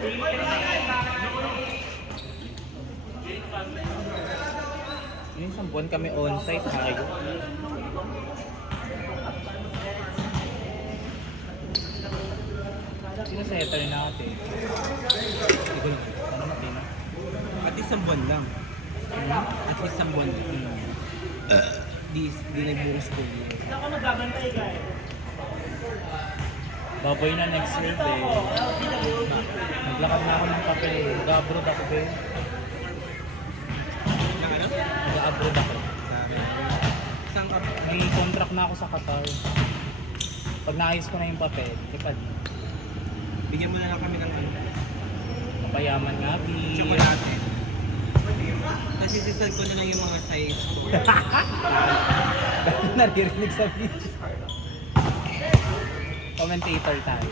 Yung isang buwan kami on-site, hayo. Sino setter natin? Hindi ko lang. Ano natin? At least isang buwan lang. At least isang buwan lang. Di nag-buong school. Baboy na next year, be. Naglakad na ako ng papel eh. Nag-abroad ako, be. Yung ano? Nag-abroad ako. Isang May contract na ako sa Qatar. Pag naayos ko na yung papel, ipad. bigyan mo na lang kami ng ano. Mapayaman nga, be. Chocolate. Tapos isisal ko na lang yung mga size ko. Naririnig sa video. Commentator tayo.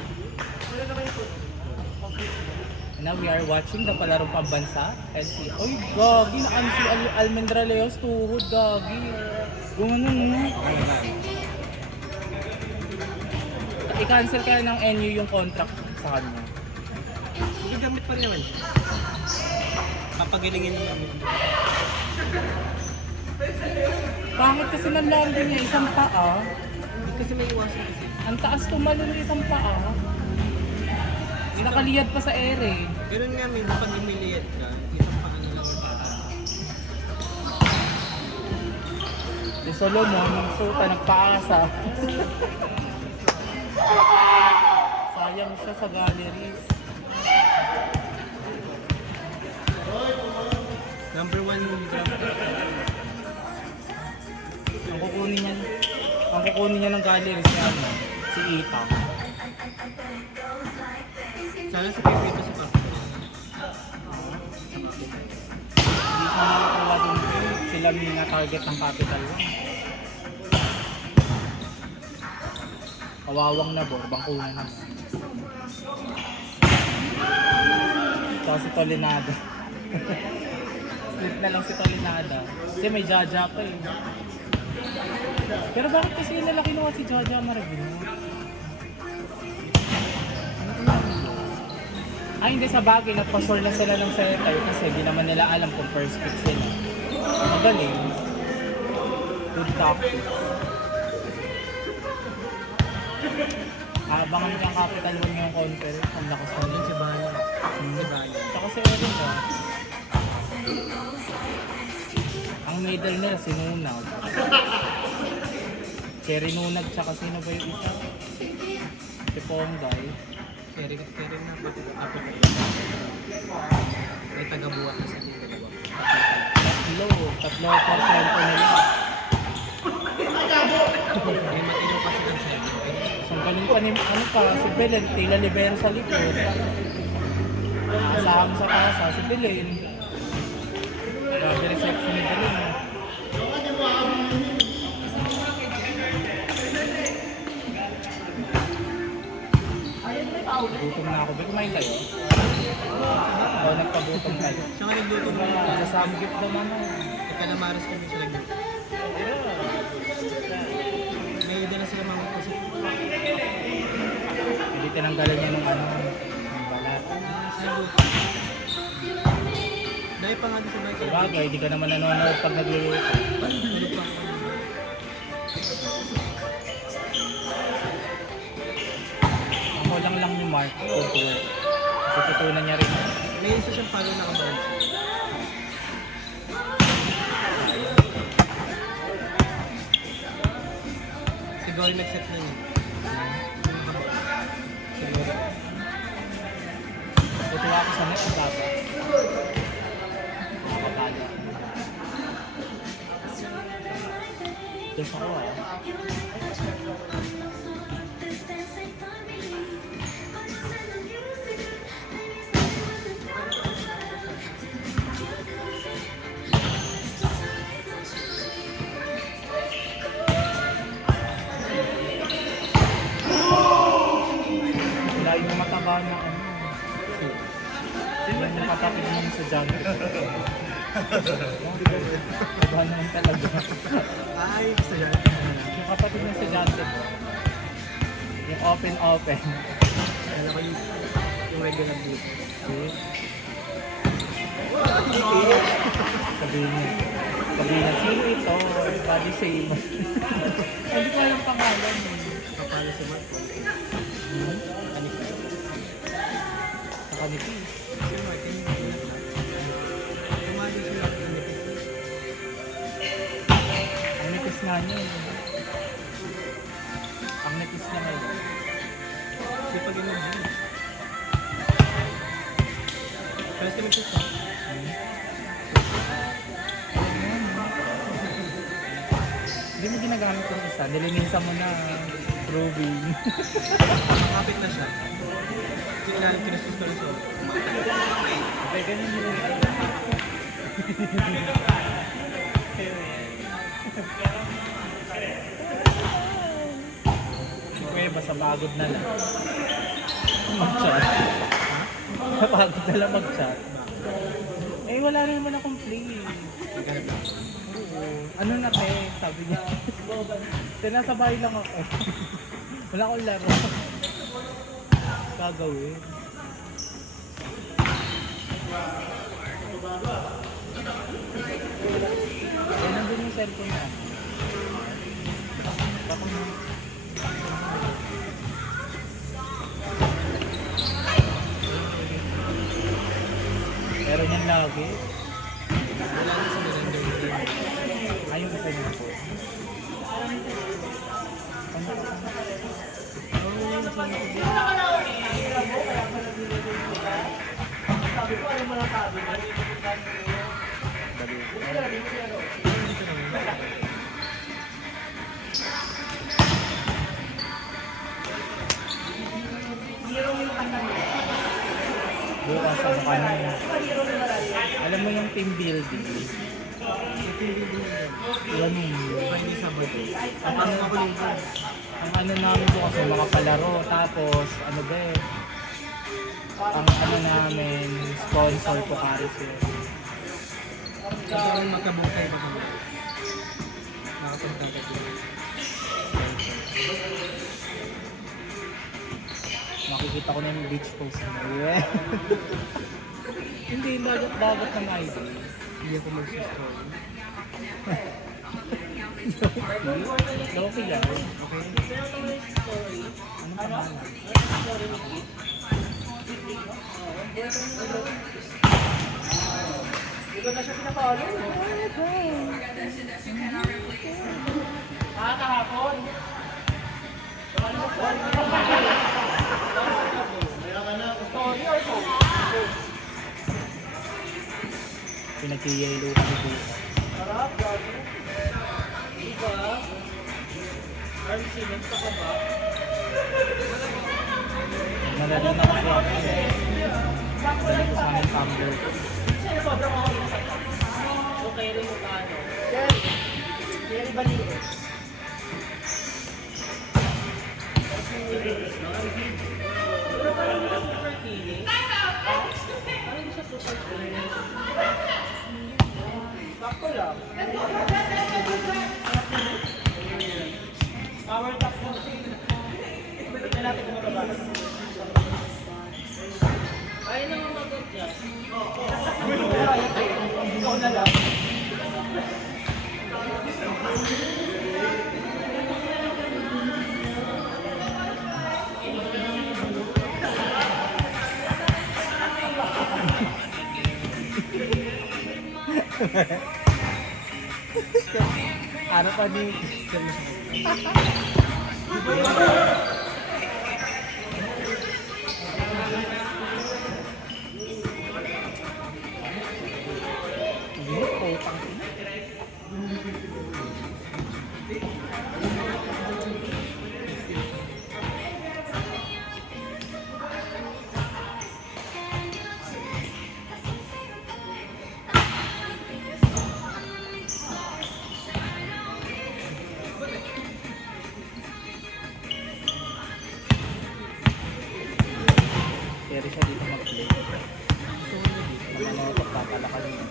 Now we are watching the palarong pambansa. LC. Oy, gagi. Naka-MC Almendra Leos. Tuhod, gagi. Yung ano, no? I-cancel kaya ng NU yung contract sa kanya. Hindi gamit pa rin naman siya. Papagilingin naman. Pangit kasi ng landing niya, isang paa. Hindi kasi may iwasan kasi. Ang taas tumalo ng isang paa. Nakaliyad pa sa ere. Ganun nga, may pag umiliit ka, isang pa ano lang yung taas. Si Solomon, nagsuta, nagpaasa. Sayang siya sa galleries. Number 1 draft. Ang kukunin niya ng galleries niya, ano, si Ita. Sana sa Pipito sa Papa. Hindi siya nakakuha dun, sila yung target ng Capital 1. Kawawang na, bangkuhan na. Tapos si Tolinada. Split na lang si Tolinada. Kasi may Jaja pa eh. Pero bakit kasi nila kinuha si Jaja Maragino? Ay hindi, sa bagay, nagpa-sure na sila ng setter kasi hindi naman nila alam kung first pick sila. Magaling. Good tactics. Abangan niya ang Capital 1 yung conference. Ang lakas na yun. Si Bayo. Si Bayo. Tsaka si Erin ba? Ang middle nila, si Nunag. Cherry Nunag, tsaka sino ba yung isa? Si Ponggay. Keri na pati apo ko. May taga-buwak na sa dalawa. Tatlo porsyento nila. May matino pa sila sa Isang ganun pa ni, ano pa, si Belen, tila libero sa likod. Asahan sa kasa, si Belen. Grabe reception ni Belen. Gutom na ako. Di kumain kayo? Oo, nagpagutom kayo. siya nga nagluto mo. Nasasamgip naman ako. Kalamaras kami sila dito. May dala sila mga kasi. Hindi tinanggalan niya ng ano, ng balat. Nagluto. Dahil pa nga doon sa bahay. Sabagay, hindi ka naman nanonood pag nagluluto. Ano pa? Ang kulang lang ni Mark, footwork. Tututunan niya rin. May isa siyang palo na kabahan. Siguro nag-set na niya. Siguro. Tutuwa ako sa next baba. Nakakataga. Tapos ako ah. Lain na mataba na ano. Lain na patapid naman sa jungle. Mataba naman talaga. Ay, gusto yan. Yung kapatid ng estudyante ko, yung open. Kala ko yung regular dito. Shit. Sabihin niya. Sabihin niya, sino ito? Body shame. Hindi ko alam pangalan eh. Kapalo si Mark. Kanipis. Sa kanipis. Si Martin yung pinag na. Tumali sila ng kanipis. Ang nipis nga niya eh. Ang nipis niya ngayon. Kasi pag yun yun. Pero sa kanipis ka. Hindi mo ginagamit yung isa. Nilinisan mo na. Proving. Makapit na siya. Kinalang kinasus ko rin siya. Okay, ganyan nila. Si Kuya basta pagod na lang. Mag-chat. Pagod na lang mag-chat. Eh, wala rin naman akong play. Maghanap lang. Oo. Ano na te? Sabi niya. Tinasabay lang ako. Wala akong laro. Gagawin. Eh, nandun yung cellphone na. Pero niyan lagi. Wala na sa maganda yung game. Ayun isa niya po. Bukas ano ka na. Alam mo yung team building. Yan yung Hindi sa birthday. Papasok ako yung game. ang ano namin bukas yung mga palaro. Tapos ano ba eh. Ang ano namin sponsor po Paris yun. Ito rin magkabukay ba kami? Nakapunta ka dito. Makikita ko na yung beach post na. Yeah. Hindi, dagat ng ID. Hindi ako mag-story. Loki yan. Okay? Ano pangalan? Dito na siya pinapalo. Kahapon. Pinag-yelo ko dito. Sarap, gabi. Diba? RC, nagpa ka ba? Madali na kasi ako. Dali ko sa aming tumbler. Sobrang ako yung sakit. Okay rin yung paano. Jerry. Jerry Balido. Pero parang hindi siya super feeling. Parang hindi siya super feeling. Bakto lang. Power tap mo. Tignan natin kung mababa. Kaya naman mag-adjust. Ikaw na lang. Ano pa di? Pero siya dito mag-play. Gusto ko na dito. Mga mga pagpapalakan niya.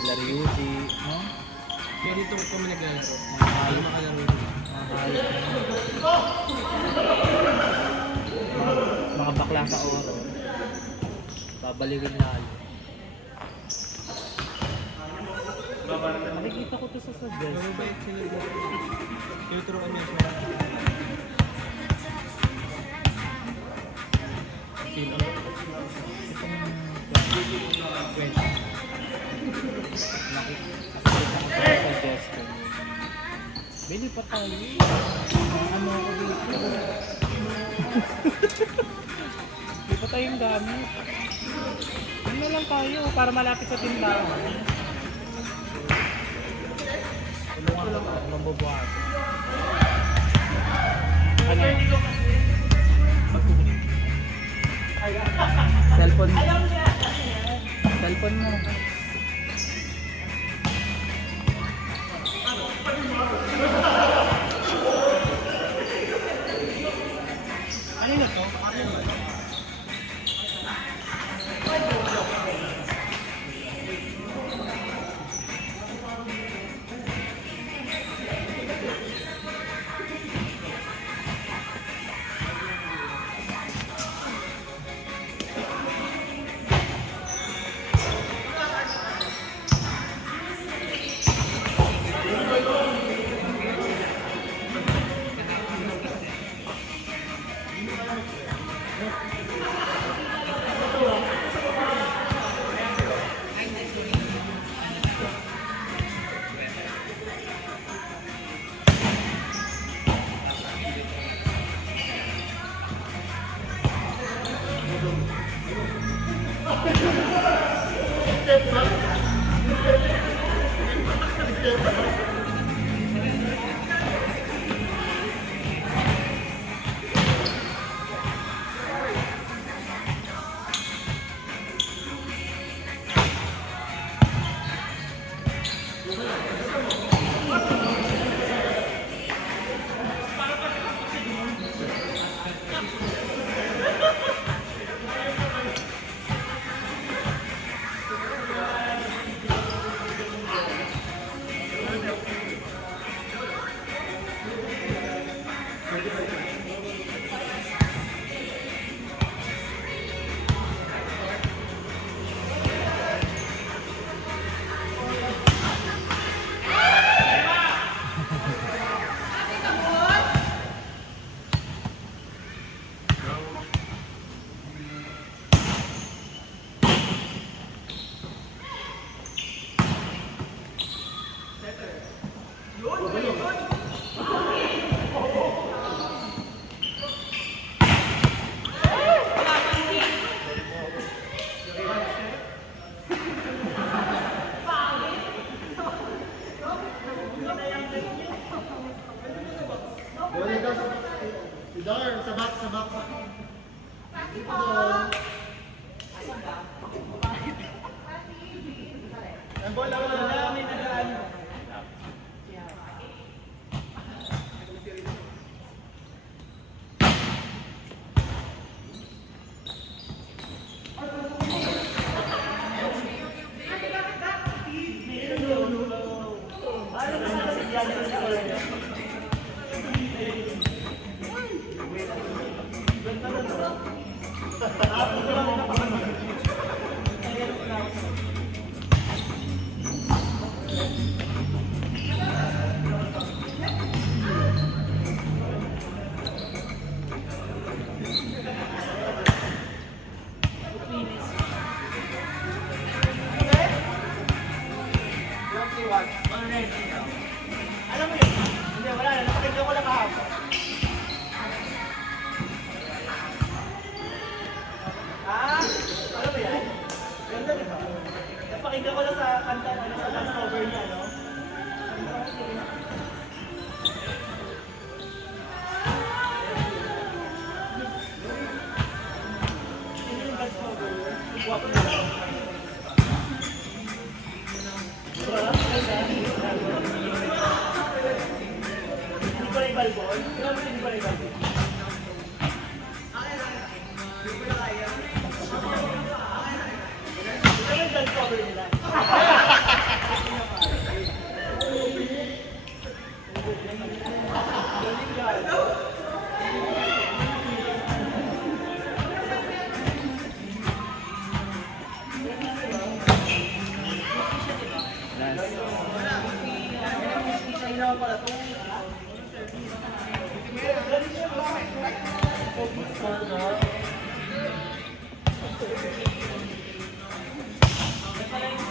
Sila Ryuji, no? Kaya dito kami naglalaro. Mga Ayaw hayop. makalaro dito. Mga hayop. Mga bakla sa oro. baliwin lalo. Nakikita ko to sa suggest. Mababait sila dito. Tinuturuan niya siya. Sino? Itong 20. Nakikita ko sa suggestion. Bili pa tayo. Ano ako dito? Bili pa tayong gamit. Ano lang tayo para malapit sa tindahan. Tulungan ko lang mabubuhat. Ano? Magtuloy. Cellphone mo. Cellphone mo. Ano na to? Dar, sabak, sabak. Ang bola wala may nagaan. Alam mo yun? Hindi, wala na. Napakinggan ko lang kahapon. Ah? Alam mo yan? Ganda diba? Napakinggan ko lang sa kanta, sa dance cover niya, no? Sino yung dance cover? Guwapo na lang. Balbon? Kailan mo din ba rin balbon? Ito yung dance cover nila. para to. Ito pala yung